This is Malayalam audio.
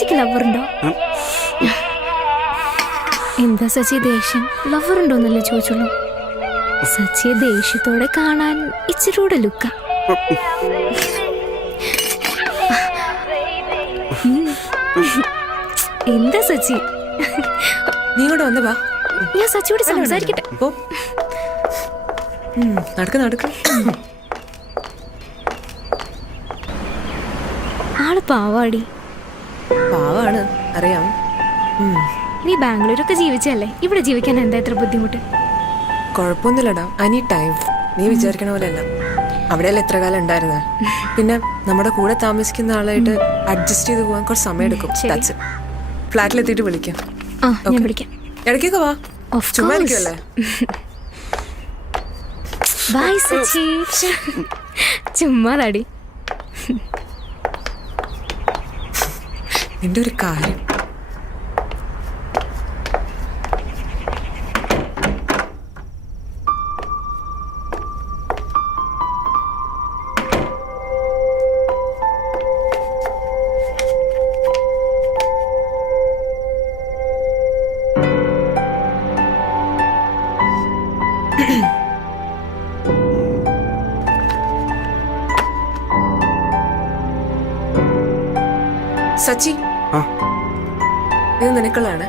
സച്ചിക്ക് ലവറുണ്ടോ? എന്താ സച്ചി ദേഷ്യം? ലവറുണ്ടോന്നല്ലേ ചോദിച്ചുള്ളൂ. സച്ചിയെ ദേഷ്യത്തോടെ കാണാൻ ഇച്ചിരൂടെ ലുക്ക. എന്താ സച്ചി? നീ കൂടെ വന്ന് വാ, ഞാൻ സച്ചിയോട് സംസാരിക്കട്ടെ. നടക്ക് നടക്ക്. ആള് പാവാടി. പാവാണ്, അറിയാം. നീ ബാംഗ്ലൂരൊക്കെ ജീവിച്ചല്ലേ, ഇവിടെ ജീവിക്കാൻ എന്താ ഇത്ര ബുദ്ധിമുട്ട്? കുഴപ്പമൊന്നുമില്ലടാ, ഐ നീഡ് ടൈം. നീ വിചാരിക്കണ പോലെ അല്ല. അവിടെയല്ല എത്ര കാലം ഉണ്ടായിരുന്ന. പിന്നെ നമ്മുടെ കൂടെ താമസിക്കുന്ന ആളായിട്ട് അഡ്ജസ്റ്റ് ചെയ്ത് പോകാൻ കുറച്ച് സമയം എടുക്കും. ഫ്ലാറ്റിലെത്തിയിട്ട് വിളിക്കാം. ഞാൻ വിളിക്കാം. ഇടയ്ക്കൊക്കെ വാ, ചുമ്മാ ഇരിക്കുമല്ലേ. ബൈ സച്ചി. ചുമ്മാതാടി. നിന്റെ ഒരു കാര്യം. സച്ചി, ഇത് നിനക്കുള്ളതാണ്.